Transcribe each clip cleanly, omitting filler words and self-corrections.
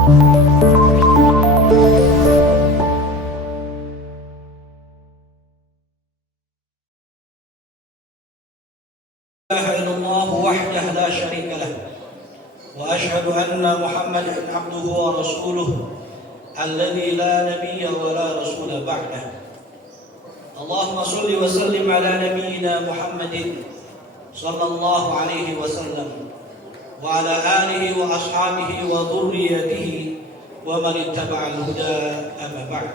وحده لا شريك له وأشهد أن محمدا عبده ورسوله الذي لا نبي ولا رسول بعده. اللهم صل وسلم على نبينا محمد صلى الله عليه وسلم وعلى آله وأصحابه وذريته ومن اتبع الهدى. أما بعد.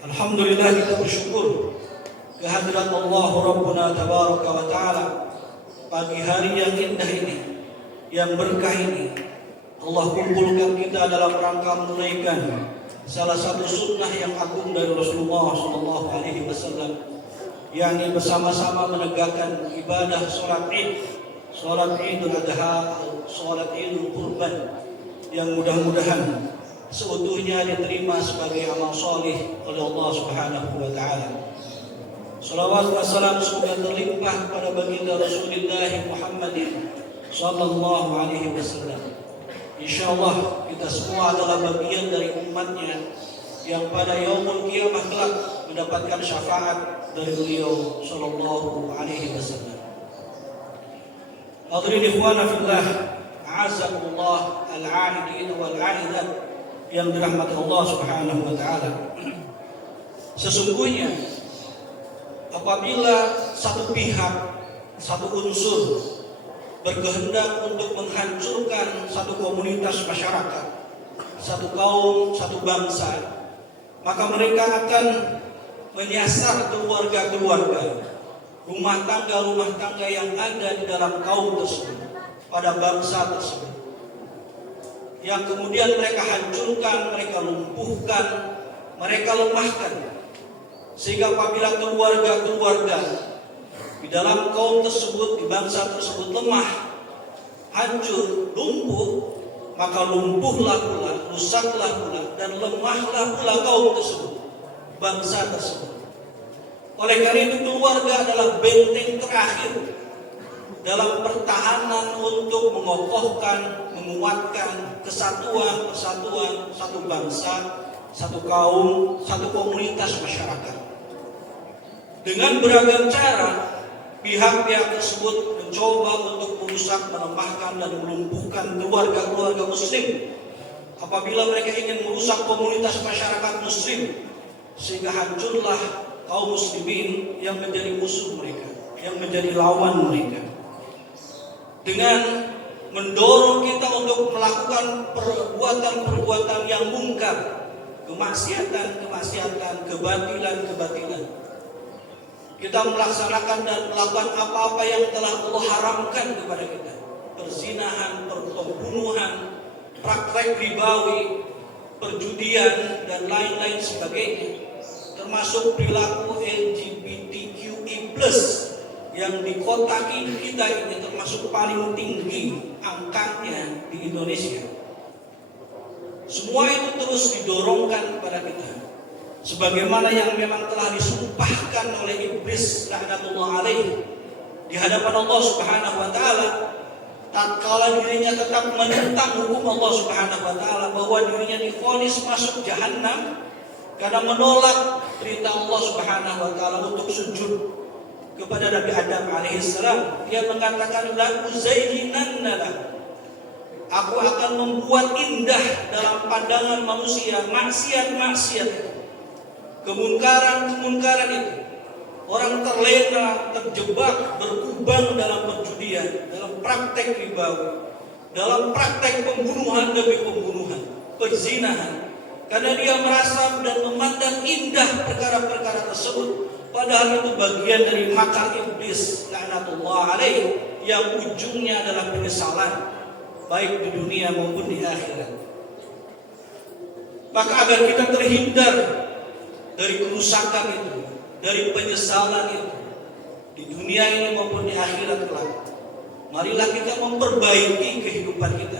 Alhamdulillah, kita bersyukur kehadirat Allah Rabbuna Tabaraka wa Ta'ala pagi hari yang indah ini, yang berkah ini. Allah kumpulkan kita dalam rangka menunaikan salah satu sunnah yang agung dari Rasulullah Sallallahu Alaihi Wasallam, yakni bersama-sama menegakkan ibadah sholat Id, sholat Idul Adha, sholat Idul Qurban, yang mudah-mudahan seutuhnya diterima sebagai amal soleh oleh Allah Subhanahu wa Ta'ala. Salawat wa salam semoga terlimpah pada baginda Rasulullah Muhammadin sallallahu alaihi wasallam. Insyaallah kita semua adalah bagian dari umatnya yang pada yaumul qiyamah kelak mendapatkan syafaat dari beliau sallallahu alaihi wasallam. Hadirin ikhwana fillah, a'azzakumullah al-'aidin wal 'aidat yang dirahmati Allah Subhanahu wa Ta'ala. Sesungguhnya apabila satu pihak, satu unsur berkehendak untuk menghancurkan satu komunitas masyarakat, satu kaum, satu bangsa, maka mereka akan menyasar keluarga-keluarga, rumah tangga yang ada di dalam kaum tersebut, pada bangsa tersebut, yang kemudian mereka hancurkan, mereka lumpuhkan, mereka lemahkan. Sehingga apabila keluarga-keluarga di dalam kaum tersebut, di bangsa tersebut lemah, hancur, lumpuh, maka lumpuhlah pula, rusaklah pula, dan lemahlah pula kaum tersebut, bangsa tersebut. Oleh karena itu keluarga adalah benteng terakhir dalam pertahanan untuk mengokohkan, menguatkan kesatuan satu bangsa, satu kaum, satu komunitas masyarakat. Dengan beragam cara, pihak-pihak tersebut mencoba untuk merusak, melemahkan, dan melumpuhkan keluarga-keluarga muslim apabila mereka ingin merusak komunitas masyarakat muslim, sehingga hancurlah kaum muslimin yang menjadi musuh mereka, yang menjadi lawan mereka. Dengan mendorong kita untuk melakukan perbuatan-perbuatan yang mungkar, kemaksiatan, kebatilan. Kita melaksanakan dan melakukan apa-apa yang telah Allah haramkan kepada kita. Perzinahan, pembunuhan, praktek ribawi, perjudian, dan lain-lain sebagainya. Termasuk perilaku LGBTQI+, yang di kota kita ini termasuk paling tinggi angkanya di Indonesia. Semua itu terus didorongkan kepada kita, sebagaimana yang memang telah disumpahkan oleh iblis laknatullah alaih di hadapan Allah Subhanahu wa Ta'ala, tatkala dirinya tetap menentang hukum Allah Subhanahu wa Ta'ala, bahwa dirinya divonis masuk jahanam karena menolak perintah Allah Subhanahu wa Ta'ala untuk sujud kepada Nabi Adam alaihissalam. Dia mengatakan, la uzayyinanna lahu, aku akan membuat indah dalam pandangan manusia maksiat itu, kemungkaran itu. Orang terlena, terjebak, berkubang dalam perjudian, dalam praktek ribawi, dalam praktek pembunuhan demi pembunuhan, perzinahan, karena dia merasa dan memandang indah perkara-perkara tersebut. Padahal itu bagian dari makar iblis laknatullah alaih, yang ujungnya adalah penyesalan baik di dunia maupun di akhirat. Maka agar kita terhindar dari kerusakan itu, dari penyesalan itu di dunia ini maupun di akhirat kelak, marilah kita memperbaiki kehidupan kita,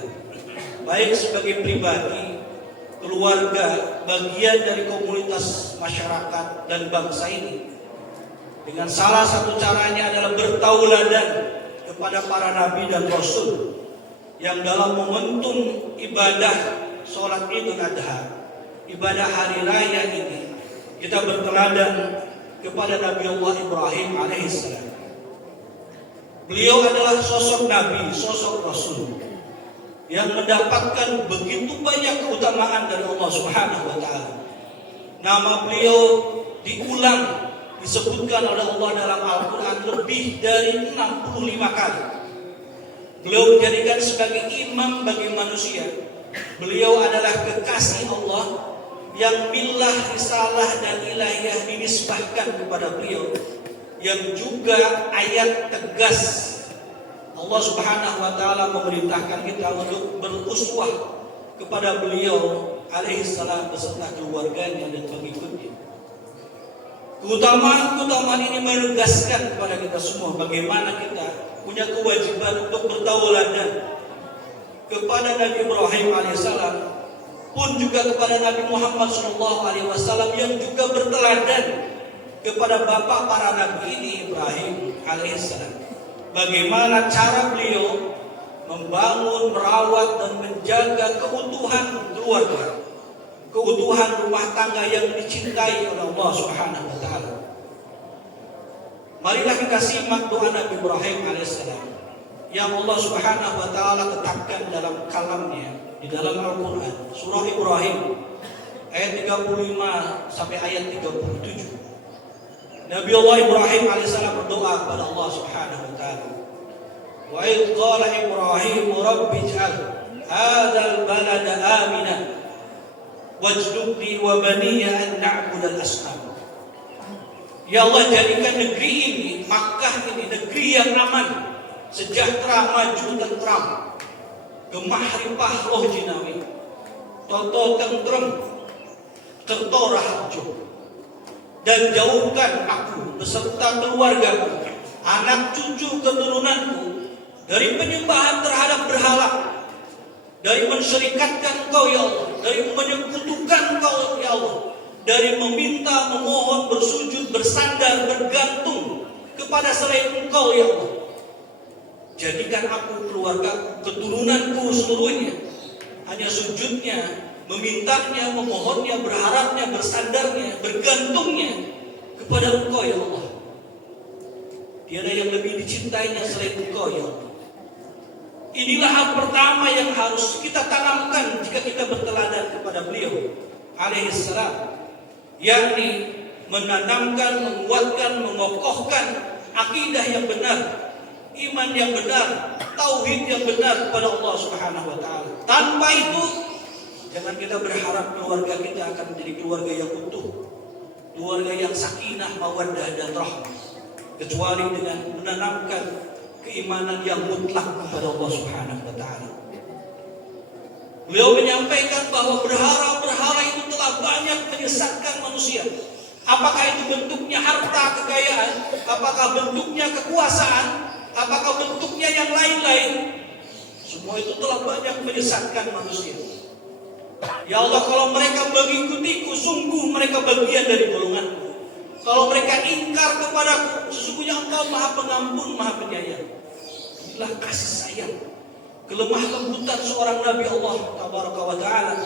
baik sebagai pribadi, keluarga, bagian dari komunitas masyarakat dan bangsa ini. Dengan salah satu caranya adalah bertauladan kepada para nabi dan rasul, yang dalam momentum ibadah sholat Idul Adha, ibadah hari raya ini, kita berteladan kepada Nabi Allah Ibrahim alaihissalam. Beliau adalah sosok Nabi, sosok Rasul yang mendapatkan begitu banyak keutamaan dari Allah Subhanahu wa Ta'ala. Nama beliau diulang, disebutkan oleh Allah dalam Al-Quran lebih dari 65 kali. Beliau dijadikan sebagai imam bagi manusia. Beliau adalah kekasih Allah yang milah, risalah dan ilahiyah dinisbahkan kepada beliau, yang juga ayat tegas Allah Subhanahu wa Ta'ala memerintahkan kita untuk beruswah kepada beliau alaihissalam beserta keluarganya dan pengikutnya. Keutamaan ini menegaskan kepada kita semua bagaimana kita punya kewajiban untuk bertauladan kepada Nabi Ibrahim alaihissalam, pun juga kepada Nabi Muhammad SAW yang juga berteladan kepada bapak para nabi ini, Ibrahim alaihissalam. Bagaimana cara beliau membangun, merawat dan menjaga keutuhan keluarga, keutuhan rumah tangga yang dicintai oleh Allah Subhanahu wa Ta'ala. Marilah kita simak doa Nabi Ibrahim alaihissalam yang Allah Subhanahu wa Ta'ala tetapkan dalam kalamnya di dalam Al-Quran, surah Ibrahim ayat 35 sampai ayat 37. Nabi Allah Ibrahim alaihissalam berdoa kepada Allah Subhanahu wa Ta'ala. Wa idh qala Ibrahim rabbi ij'al hadzal balada aminan wajnubni wa baniya an na'budal asnam. Ya Allah, jadikan negeri ini, Makkah ini, negeri yang aman, sejahtera, maju, tentram, gemah ripah roh jinawi, toto tentrem, kerto rahajo, dan jauhkan aku beserta keluargaku, anak cucu keturunanku dari penyembahan terhadap berhala, dari mensyirikatkan Engkau ya Allah, dari menyekutukan Engkau ya Allah, dari meminta, memohon, bersujud, bersandar, bergantung kepada selain Engkau ya Allah. Jadikan aku, keluarga, keturunanku seluruhnya hanya sujudnya, memintanya, memohonnya, berharapnya, bersandarnya, bergantungnya kepada Engkau ya Allah. Tiada yang lebih dicintainya selain Engkau ya Allah. Inilah hal pertama yang harus kita tanamkan jika kita berteladan kepada beliau alaihissalam, yakni menanamkan, menguatkan, mengokohkan akidah yang benar, iman yang benar, tauhid yang benar kepada Allah Subhanahu wa Ta'ala. Tanpa itu, jangan kita berharap keluarga kita akan menjadi keluarga yang utuh, keluarga yang sakinah, mawaddah dan rahmah, kecuali dengan menanamkan keimanan yang mutlak kepada Allah Subhanahu wa Ta'ala. Beliau menyampaikan bahwa berhala-berhala itu telah banyak menyesatkan manusia. Apakah itu bentuknya harta kekayaan, apakah bentuknya kekuasaan, apakah bentuknya yang lain-lain, semua itu telah banyak menyesatkan manusia. Ya Allah, kalau mereka mengikutiku, sungguh mereka bagian dari golonganku. Kalau mereka ingkar kepadaku, sesungguhnya Engkau Maha Pengampun, Maha Penyayang. Inilah kasih sayang, kelemah lembutan seorang Nabi Allah Tabaraka wa Ta'ala,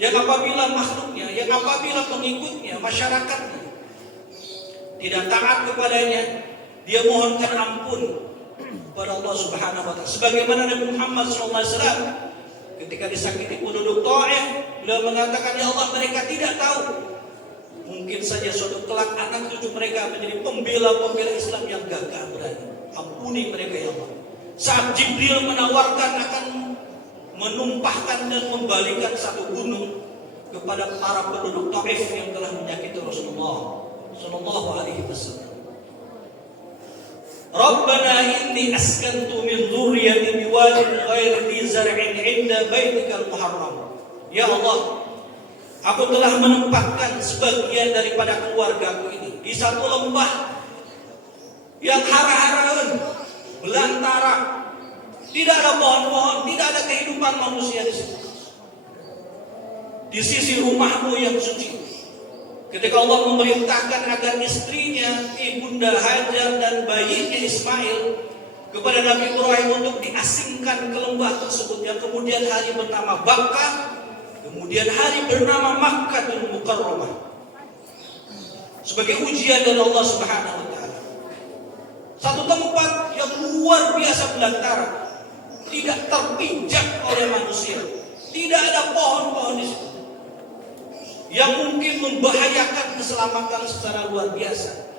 yang apabila makhluknya, yang apabila pengikutnya, masyarakatnya tidak taat kepadanya, dia mohonkan ampun kepada Allah Subhanahu wa Ta'ala. Sebagaimana Nabi Muhammad SAW ketika disakiti penduduk Taif, beliau mengatakan, ya Allah, mereka tidak tahu, mungkin saja suatu kelak anak cucu mereka menjadi pembela-pembela Islam yang gagah berani. Ampuni mereka ya Allah. Saat Jibril menawarkan akan menumpahkan dan membalikan satu gunung kepada para penduduk Taif yang telah menyakiti Rasulullah Sallallahu Alaihi Wasallam. Rabbana inni askantu min dzurriyyati biwadin ghairi dzi zar'in 'inda baitikal muharram. Ya Allah, aku telah menempatkan sebagian daripada keluargaku ini di satu lembah yang hara-haraan, belantara, tidak ada pohon-pohon, tidak ada kehidupan manusia di situ. Di sisi rumahmu yang suci. Ketika Allah memerintahkan agar istrinya, ibunda Hajar dan bayinya Ismail kepada Nabi Ibrahim untuk diasingkan ke lembah tersebut yang kemudian hari bernama Bakkah, kemudian hari bernama Makkahul Mukarramah, sebagai ujian dari Allah Subhanahu wa taala. Satu tempat yang luar biasa belantara, tidak terpijak oleh manusia, tidak ada pohon-pohon di situ yang mungkin membahayakan keselamatan secara luar biasa.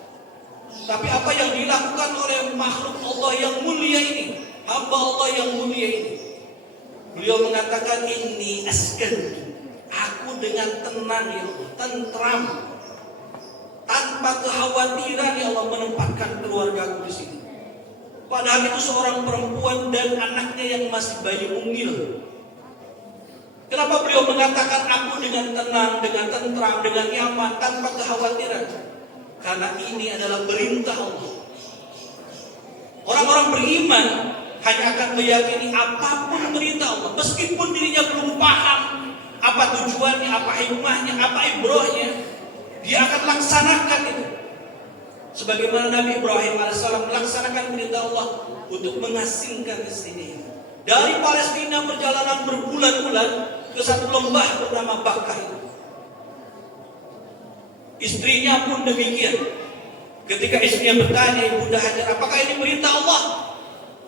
Tapi apa yang dilakukan oleh makhluk Allah yang mulia ini, hamba Allah yang mulia ini, beliau mengatakan, ini askantu, aku dengan tenang ya Allah, tentram, tanpa kekhawatiran ya Allah menempatkan keluargaku di sini. Padahal itu seorang perempuan dan anaknya yang masih bayi mungil. Kenapa beliau mengatakan aku dengan tenang, dengan tentram, dengan nyaman, tanpa kekhawatiran? Karena ini adalah perintah Allah. Orang-orang beriman hanya akan meyakini apapun perintah Allah, meskipun dirinya belum paham apa tujuannya, apa hikmahnya, apa ibrohnya, dia akan laksanakan itu. Sebagaimana Nabi Ibrahim AS melaksanakan perintah Allah untuk mengasingkan istrinya. Dari Palestina perjalanan berbulan-bulan ke satu lembah bernama Bakkah itu. Istrinya pun demikian. Ketika istrinya bertanya, Ibunda Hajar, apakah ini perintah Allah?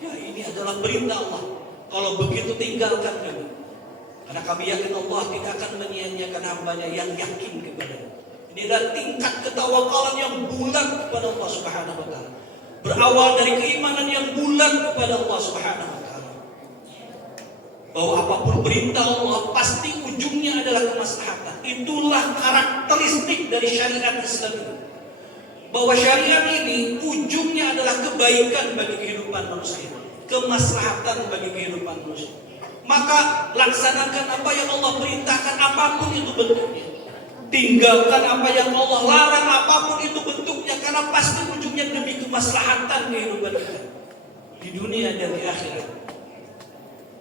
Ya, ini adalah perintah Allah. Kalau begitu tinggalkan kami. Karena kami yakin Allah tidak akan menyia-nyiakan hambanya yang yakin kepada-Nya. Ini adalah tingkat ketawakalan yang bulat kepada Allah Subhanahu wa taala. Berawal dari keimanan yang bulat kepada Allah Subhanahu wa taala. Bahwa apapun perintah Allah pasti ujungnya adalah kemaslahatan. Itulah karakteristik dari syariat Islam ini. Bahwa syariat ini ujungnya adalah kebaikan bagi kehidupan manusia, kemaslahatan bagi kehidupan manusia. Maka laksanakan apa yang Allah perintahkan, apapun itu bentuknya. Tinggalkan apa yang Allah larang, apapun itu bentuknya, karena pasti ujungnya demi kemaslahatan kehidupan kita di dunia dan di akhirat.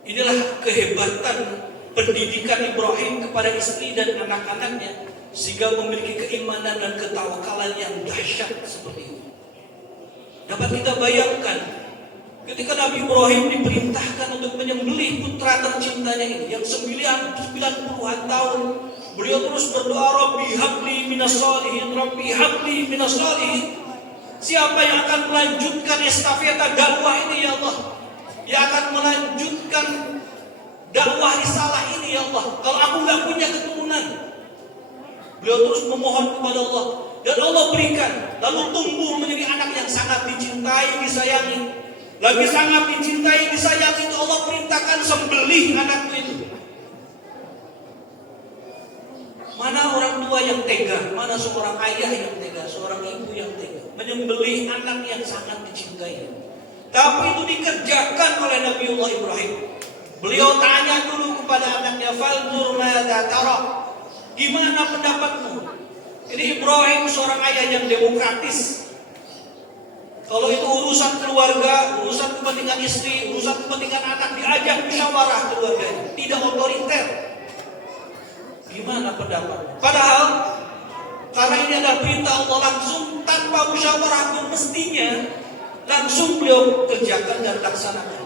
Inilah kehebatan pendidikan Ibrahim kepada istri dan anak-anaknya, sehingga memiliki keimanan dan ketawakalan yang dahsyat seperti itu. Dapat kita bayangkan ketika Nabi Ibrahim diperintahkan untuk menyembelih putra tercintanya ini yang 90-an tahun, beliau terus berdoa, Rabbi habli minas shalihin, Rabbi habli minas shalihin. Siapa yang akan melanjutkan estafeta dakwah ini ya Allah? Yang akan melanjutkan dakwah risalah ini ya Allah, kalau aku nggak punya keturunan. Beliau terus memohon kepada Allah, dan Allah berikan. Lalu tumbuh menjadi anak yang sangat dicintai, disayangi. Lagi sangat dicintai, disayangi, itu Allah perintahkan sembelih anakku itu. Mana orang tua yang tega, mana seorang ayah yang tega, seorang ibu yang tega menyembelih anak yang sangat dicintai. Tapi itu dikerjakan oleh Nabiullah Ibrahim. Beliau tanya dulu kepada anaknya, Faldur madza tara? Gimana pendapatmu? Ini Ibrahim seorang ayah yang demokratis. Kalau itu urusan keluarga, urusan kepentingan istri, urusan kepentingan anak, diajak musyawarah keluarganya, tidak otoriter. Gimana pendapatmu? Padahal karena ini adalah perintah Allah langsung, tanpa musyawarah pun mestinya langsung beliau kerjakan dan laksanakan.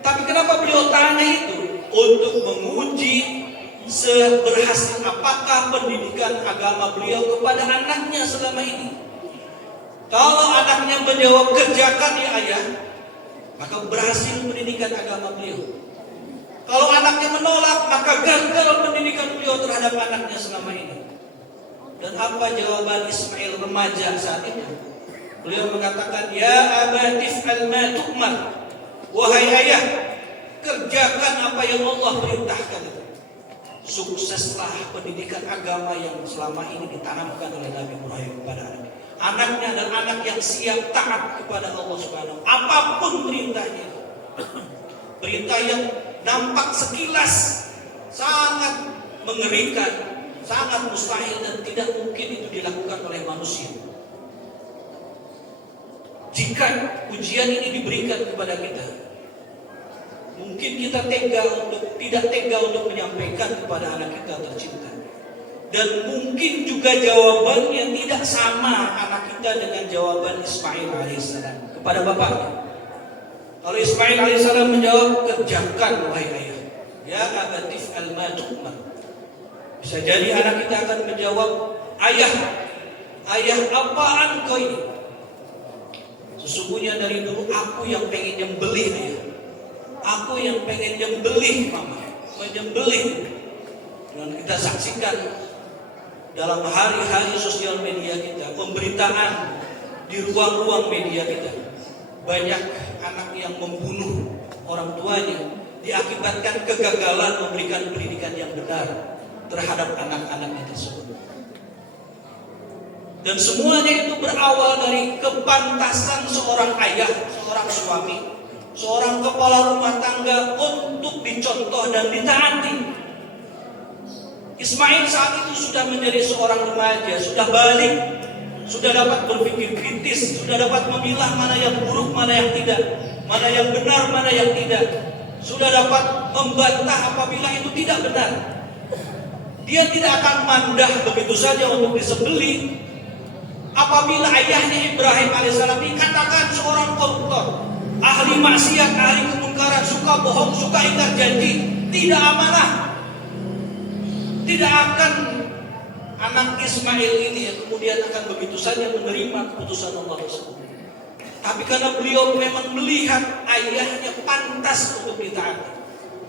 Tapi kenapa beliau tanya itu? Untuk menguji seberhasil apakah pendidikan agama beliau kepada anaknya selama ini. Kalau anaknya menjawab kerjakan ya ayah, maka berhasil pendidikan agama beliau. Kalau anaknya menolak, maka gagal pendidikan beliau terhadap anaknya selama ini. Dan apa jawaban Ismail remaja saat itu? Beliau mengatakan, ya abatif al-ma tu'mar. Wahai ayah, kerjakan apa yang Allah perintahkan itu. Sukseslah pendidikan agama yang selama ini ditanamkan oleh Nabi Ibrahim kepada anaknya dan anak yang siap taat kepada Allah Subhanahu. Apapun perintahnya, perintah yang nampak sekilas sangat mengerikan, sangat mustahil dan tidak mungkin itu dilakukan oleh manusia. Jika ujian ini diberikan kepada kita, mungkin kita tidak tega untuk menyampaikan kepada anak kita tercinta. Dan mungkin juga jawabannya tidak sama anak kita dengan jawaban Ismail alaihissalam kepada bapaknya. Kalau Ismail alaihissalam menjawab, kerjakan wahai ayah. Ya abatif al-ma-tu'mar. Bisa jadi anak kita akan menjawab, ayah apaan kau ini? Sesungguhnya dari dulu aku yang pengen nyembelih ayah. Aku yang pengen nyembelih mama, menyembelih. Dan kita saksikan dalam hari-hari sosial media kita, pemberitaan di ruang-ruang media kita, banyak anak yang membunuh orang tuanya diakibatkan kegagalan memberikan pendidikan yang benar terhadap anak-anaknya tersebut. Dan semuanya itu berawal dari kepantasan seorang ayah, seorang suami, seorang kepala rumah tangga untuk dicontoh dan ditaati. Ismail saat itu sudah menjadi seorang remaja, sudah balik, sudah dapat berpikir kritis, sudah dapat memilah mana yang buruk, mana yang tidak, mana yang benar, mana yang tidak. Sudah dapat membantah apabila itu tidak benar. Dia tidak akan mandah begitu saja untuk disembelih. Apabila ayahnya Ibrahim alaihissalam dikatakan seorang koruptor, ahli maksiat, ahli kemungkaran, suka bohong, suka ingkar janji, tidak amanah, tidak akan anak Ismail ini yang kemudian akan begitu saja menerima keputusan Allah tersebut. Tapi karena beliau memang melihat ayahnya pantas untuk ditaati,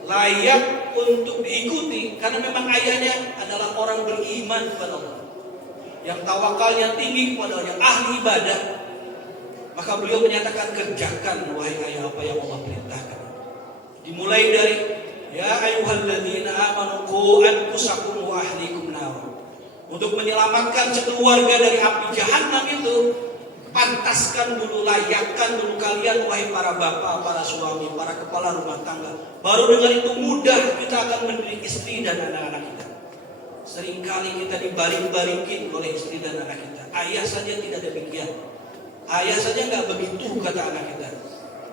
layak untuk diikuti, karena memang ayahnya adalah orang beriman kepada Allah, yang tawakalnya tinggi kepada Allah, yang ahli ibadah. Maka beliau menyatakan, kerjakan wahai ayah apa yang Allah perintahkan. Dimulai dari ya ayyuhalladzina amanu qu anfusakum wa ahlikum nar. Untuk menyelamatkan sekeluarga dari api jahanam itu, pantaskan dulu, layakkan dulu kalian wahai para bapak, para suami, para kepala rumah tangga. Baru dengan itu mudah kita akan mendidik istri dan anak-anak kita. Seringkali kita dibalik-balikin oleh istri dan anak kita. Ayah saja tidak demikian. Ayah saja nggak begitu, kata anak kita.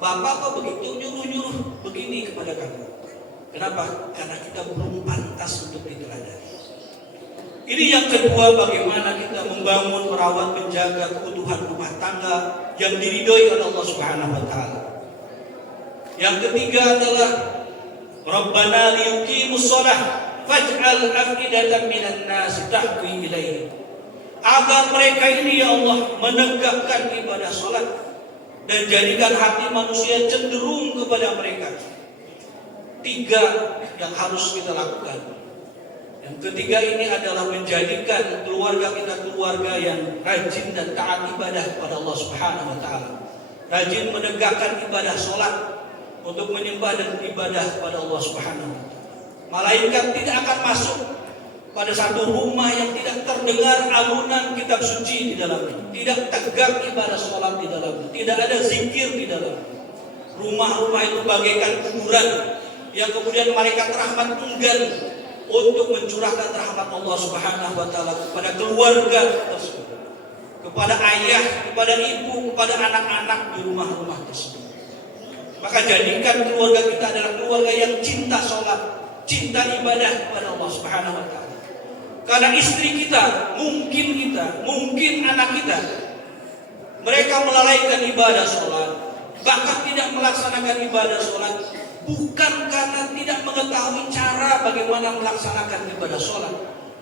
Bapak kok begitu, nyuruh-nyuruh begini kepada kamu. Kenapa? Karena kita belum pantas untuk diteladani. Ini yang kedua, bagaimana kita membangun, merawat, menjaga keutuhan rumah tangga yang diridhoi oleh Allah Subhanahu wa taala. Yang ketiga adalah Rabbana liyuqimus shalah faj'al af'idatan minan nas tahwi ilaihim. Agar mereka ini ya Allah menegakkan ibadah salat dan jadikan hati manusia cenderung kepada mereka. Tiga yang harus kita lakukan. Yang ketiga ini adalah menjadikan keluarga kita keluarga yang rajin dan taat ibadah kepada Allah Subhanahu wa taala. Rajin menegakkan ibadah salat untuk menyembah dan ibadah kepada Allah Subhanahu wa taala. Malaikat tidak akan masuk pada satu rumah yang tidak terdengar alunan kitab suci di dalamnya, tidak tegak ibadah salat di dalamnya, tidak ada zikir di dalamnya. Rumah-rumah itu bagaikan kuburan yang kemudian malaikat rahmat enggan untuk mencurahkan rahmat Allah Subhanahu wa taala kepada keluarga tersebut, kepada ayah, kepada ibu, kepada anak-anak di rumah-rumah tersebut. Maka jadikan keluarga kita adalah keluarga yang cinta sholat, cinta ibadah kepada Allah Subhanahu wa taala. Karena istri kita, mungkin anak kita, mereka melalaikan ibadah sholat, bahkan tidak melaksanakan ibadah sholat, bukan karena tidak mengetahui cara bagaimana melaksanakan ibadah sholat,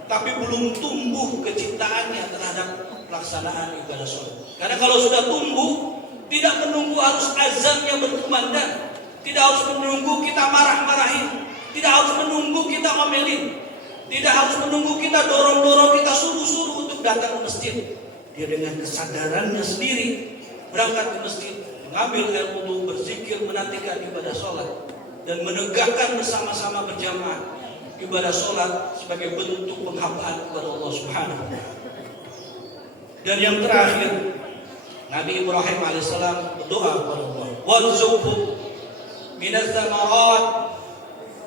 tapi belum tumbuh kecintaannya terhadap pelaksanaan ibadah sholat. Karena kalau sudah tumbuh, tidak menunggu harus azannya berkumandang, tidak harus menunggu kita marah-marahin, tidak harus menunggu kita omelin, tidak harus menunggu kita dorong-dorong, kita suruh-suruh untuk datang ke masjid. Dia dengan kesadarannya sendiri berangkat ke masjid, mengambil air wudu, berzikir, menantikan ibadah sholat, dan menegakkan bersama-sama berjamaah ibadah sholat sebagai bentuk penghambaan kepada Allah Subhanahu wa taala. Dan yang terakhir, Nabi Ibrahim alaihissalam berdoa kepada Allah, warzuqhum minaz thamarat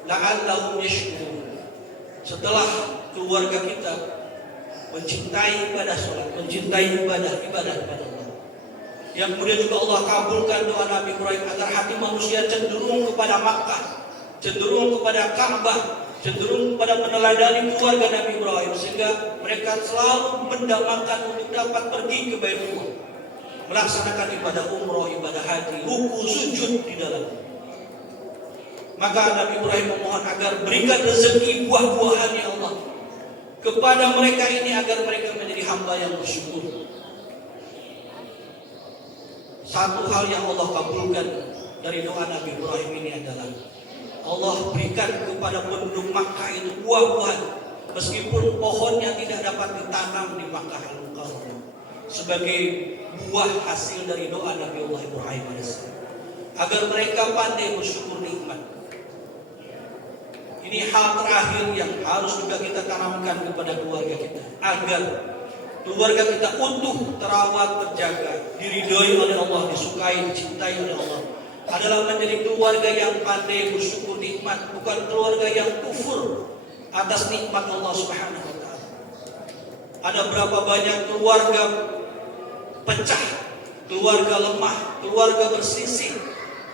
la'allahum yashkurun. Setelah keluarga kita mencintai ibadah sholat, mencintai ibadah kepada Allah, yang kemudian juga Allah kabulkan doa Nabi Ibrahim agar hati manusia cenderung kepada Makkah, cenderung kepada Ka'bah, cenderung kepada meneladani keluarga Nabi Ibrahim, sehingga mereka selalu mendambakan untuk dapat pergi ke Baitullah, melaksanakan ibadah umroh, ibadah haji, ruku, sujud di dalam. Maka Nabi Ibrahim memohon agar berikan rezeki buah-buahan ya Allah kepada mereka ini agar mereka menjadi hamba yang bersyukur. Satu hal yang Allah kabulkan dari doa Nabi Ibrahim ini adalah Allah berikan kepada penduduk Makkah itu buah-buahan meskipun pohonnya tidak dapat ditanam di Makkah al-Mukarramah sebagai buah hasil dari doa Nabi Allah Ibrahim AS agar mereka pandai bersyukur nikmat. Ini hal terakhir yang harus juga kita tanamkan kepada keluarga kita agar keluarga kita utuh, terawat, terjaga, diridhoi oleh Allah, disukai, dicintai oleh Allah, adalah menjadi keluarga yang pandai bersyukur nikmat, bukan keluarga yang kufur atas nikmat Allah Subhanahu wa taala. Ada berapa banyak keluarga pecah, keluarga lemah, keluarga bersisih,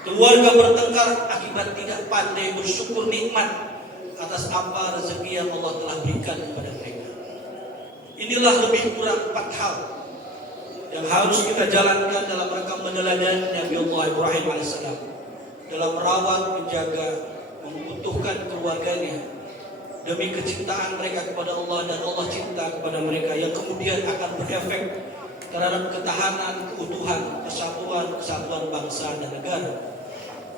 keluarga bertengkar akibat tidak pandai bersyukur nikmat atas apa rezeki yang Allah telah berikan kepada mereka. Inilah lebih kurang 4 hal yang harus kita jalankan dalam rangka meneladani Nabi Allah Ibrahim AS dalam merawat, menjaga, membutuhkan keluarganya demi kecintaan mereka kepada Allah dan Allah cinta kepada mereka yang kemudian akan berefek terhadap ketahanan, keutuhan, kesatuan bangsa dan negara,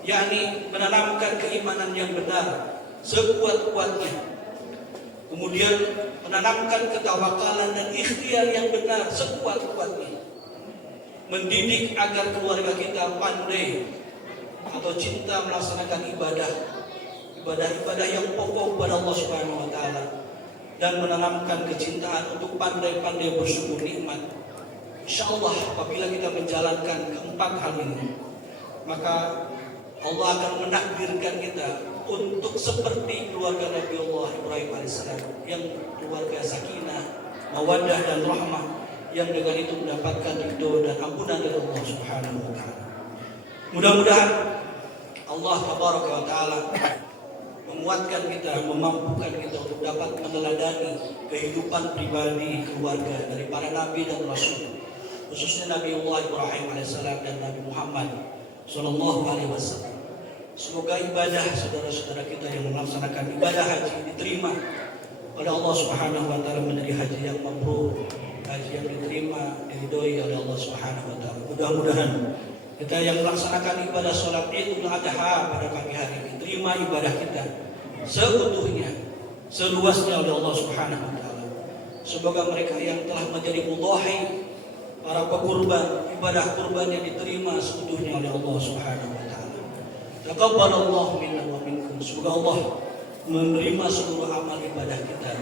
yakni menanamkan keimanan yang benar sekuat-kuatnya, kemudian menanamkan ketawakalan dan ikhtiar yang benar sekuat-kuatnya, mendidik agar keluarga kita pandai atau cinta melaksanakan ibadah yang pokok kepada Allah Subhanahu wa taala, dan menanamkan kecintaan untuk pandai-pandai bersyukur nikmat. Insyaallah apabila kita menjalankan keempat hal ini, maka Allah akan menakdirkan kita untuk seperti keluarga Nabi Allah Ibrahim AS yang keluarga sakinah, mawaddah dan rahmah, yang dengan itu mendapatkan ridho dan ampunan dari Allah Subhanahu wa taala. Mudah-mudahan Allah Tabaraka wa taala menguatkan kita, memampukan kita untuk dapat meneladani kehidupan pribadi keluarga dari para nabi dan rasul, khususnya Nabi Allah Ibrahim AS dan Nabi Muhammad SAW. Semoga ibadah saudara-saudara kita yang melaksanakan ibadah haji diterima oleh Allah Subhanahu wa taala menjadi haji yang mabrur, haji yang diterima, diridhoi oleh Allah Subhanahu wa taala. Mudah-mudahan kita yang melaksanakan ibadah salat Idul Adha pada pagi hari ini diterima ibadah kita seutuhnya, seluasnya oleh Allah Subhanahu wa taala. Semoga mereka yang telah menjadi mudhahi, para pekurban, ibadah kurbannya diterima seutuhnya oleh Allah Subhanahu wa taala. Taqabbalallahu minna wa minkum. Semoga Allah menerima seluruh amal ibadah kita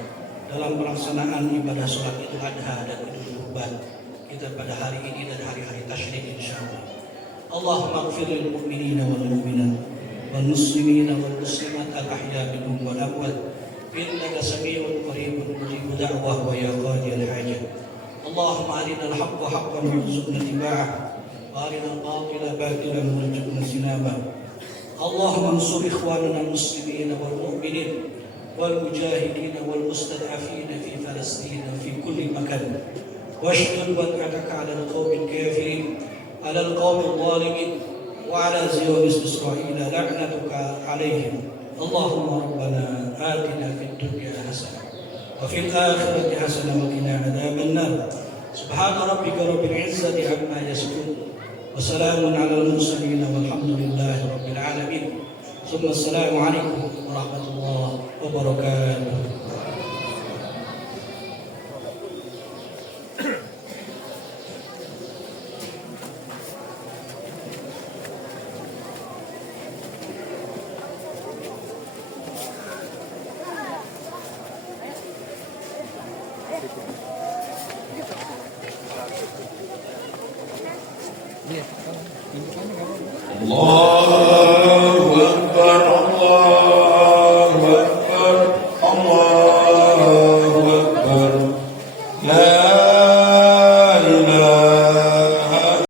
dalam pelaksanaan ibadah salat Idul Adha dan Idul Kurban kita pada hari ini dan hari-hari tasyrik insyaallah. Allahumma ighfir lil mu'minina wal mu'minat wal muslimina wal muslimat al ahya minhum wal amwat innaka samii'un qariibun mujibud da'wah wa ya qadiyal hajat. Allahumma arina al haqqa haqqan warzuqna ittiba'ah wa arina al batila batilan warzuqna ijtinabah. اللهم انصر إخواننا المسلمين والمؤمنين والمجاهدين والمستضعفين في فلسطين وفي كل مكان واشدد وطأتك على القوم الكافرين على القوم الظالمين وعلى زيونس إسرائيل لعنتك عليهم. اللهم ربنا آتنا في الدنيا حسنة وفي الآخرة حسنة وقنا عذاب النار. سبحان ربك رب العزة عما يصفون وسلام على المرسلين والحمد لله رب العالمين. ثم السلام عليكم ورحمة الله وبركاته. Allahu Akbar, Allah